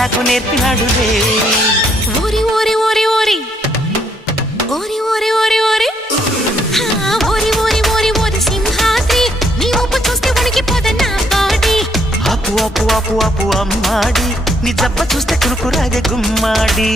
నాకు నేర్పినాడులే ఓరి ఓరి ఓరి ఓరి ఓరి ఓరి ఓరి ఓరి ఓరి ఓరి ఓరి ఓరి సింహాద్రి నీ ఊపు చూస్తే వణికిపోదా నా బాడీ ఆపు ఆపు ఆపు ఆపు అమ్మాడి నీ జబ్బ చూస్తే కురుకురాగే గుమ్మాడి